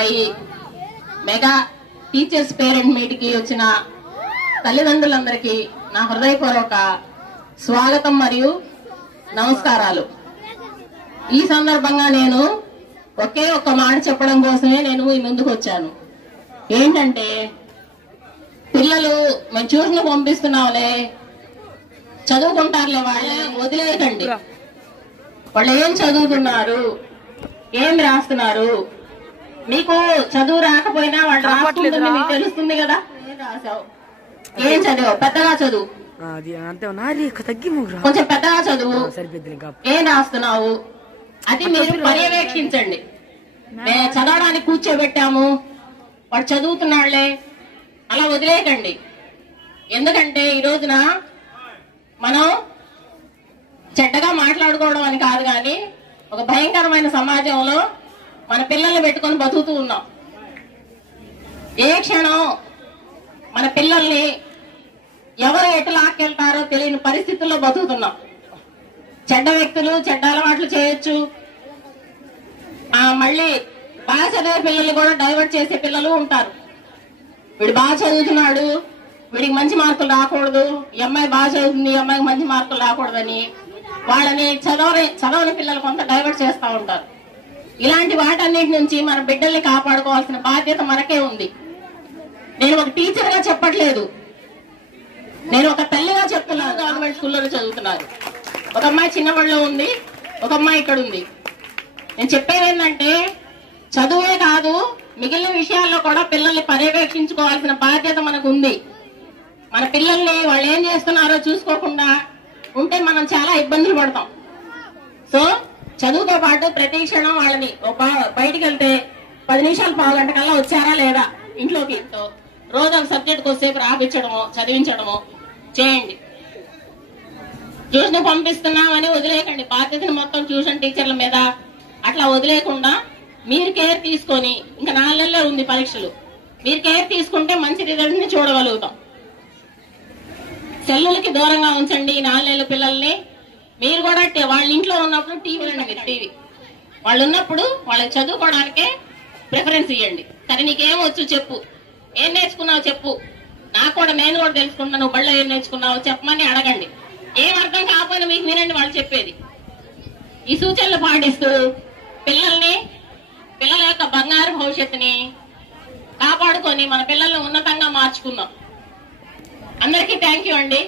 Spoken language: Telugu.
ఈ మెగా టీచర్స్ పేరెంట్ మీట్ కి వచ్చిన తల్లిదండ్రులందరికీ నా హృదయపూర్వక స్వాగతం మరియు నమస్కారాలు. ఈ సందర్భంగా నేను ఒకే ఒక్క మాట చెప్పడం కోసమే నేను ఈ ముందుకు వచ్చాను. ఏంటంటే పిల్లలు మేము ట్యూషన్ పంపిస్తున్నాంలే, చదువుకుంటారులే, వాళ్ళే వదిలేయకండి. వాళ్ళు ఏం చదువుతున్నారు, ఏం రాస్తున్నారు, మీకు చదువు రాకపోయినా వాళ్ళు రాసుకుంటుంది మీకు తెలుస్తుంది కదా. ఏం రాసావు, ఏం చదివావు, పెద్దగా చదువు, కొంచెం పెద్దగా చదువు, ఏం రాస్తున్నావు, అది మీరు పర్యవేక్షించండి. మేము చదవడానికి కూర్చోబెట్టాము, వాడు చదువుతున్నాళ్లే అలా వదిలేయకండి. ఎందుకంటే ఈ రోజున మనం చెడ్డగా మాట్లాడుకోవడం అని కాదు, కానీ ఒక భయంకరమైన సమాజంలో మన పిల్లల్ని పెట్టుకొని బతుకుతూ ఉన్నాం. ఏ క్షణం మన పిల్లల్ని ఎవరు ఎటు లాక్కెళ్తారో తెలియని పరిస్థితుల్లో బతుకుతున్నాం. చెడ్డ వ్యక్తులు చెడ్డ అలవాట్లు చేయొచ్చు, మళ్ళీ బాగా చదివే పిల్లల్ని కూడా డైవర్ట్ చేసే పిల్లలు ఉంటారు. వీడు బాగా చదువుతున్నాడు, వీడికి మంచి మార్కులు రాకూడదు, ఈ అమ్మాయి బాగా చదువుతుంది, ఈ అమ్మాయికి మంచి మార్కులు రాకూడదని వాళ్ళని చదవని పిల్లలు కొంత డైవర్ట్ చేస్తూ ఉంటారు. ఇలాంటి వాటన్నిటి నుంచి మన బిడ్డల్ని కాపాడుకోవాల్సిన బాధ్యత మనకే ఉంది. నేను ఒక టీచర్ గా చెప్పట్లేదు, నేను ఒక తల్లిగా చెప్తున్నాను. గవర్నమెంట్ స్కూల్లో చదువుతున్నారు, ఒక అమ్మాయి చిన్నవాళ్ళలో ఉంది, ఒక అమ్మాయి ఇక్కడ ఉంది. నేను చెప్పేది ఏంటంటే చదువే కాదు, మిగిలిన విషయాల్లో కూడా పిల్లల్ని పర్యవేక్షించుకోవాల్సిన బాధ్యత మనకు ఉంది. మన పిల్లల్ని వాళ్ళు ఏం చేస్తున్నారో చూసుకోకుండా ఉంటే మనం చాలా ఇబ్బందులు పడతాం. సో చదువుతో పాటు ప్రతి క్షణం వాళ్ళని బయటికి వెళ్తే 10 నిమిషాలు పావుగంట కల్లా వచ్చారా లేదా ఇంట్లోకి, రోజు ఒక సబ్జెక్ట్ కొద్దిసేపు రాపించడమో చదివించడమో చేయండి. ట్యూషన్ పంపిస్తున్నామని వదిలేయకండి, బాధ్యతను మొత్తం ట్యూషన్ టీచర్ల మీద అట్లా వదిలేయకుండా మీరు కేర్ తీసుకొని, ఇంకా 4 నెలలే ఉంది పరీక్షలు, మీరు కేర్ తీసుకుంటే మంచి రిజల్ట్ ని చూడగలుగుతాం. సెల్లులకి దూరంగా ఉంచండి ఈ 4 నెలల పిల్లల్ని. మీరు కూడా వాళ్ళ ఇంట్లో ఉన్నప్పుడు టీవీ వాళ్ళు ఉన్నప్పుడు వాళ్ళకి చదువుకోవడానికే ప్రిఫరెన్స్ ఇవ్వండి. సరే నీకేం వచ్చు చెప్పు, ఏం నేర్చుకున్నావు చెప్పు, నేను కూడా తెలుసుకుంటున్నాను, నువ్వు బళ్ళో ఏం నేర్చుకున్నావు చెప్పమని అడగండి. ఏం అర్థం కాకపోయినా మీకు వినండి వాళ్ళు చెప్పేది. ఈ సూచనలు పాటిస్తూ పిల్లల యొక్క బంగారు భవిష్యత్తుని కాపాడుకొని మన పిల్లల్ని ఉన్నతంగా మార్చుకుందాం. అందరికీ థ్యాంక్ యూ అండి.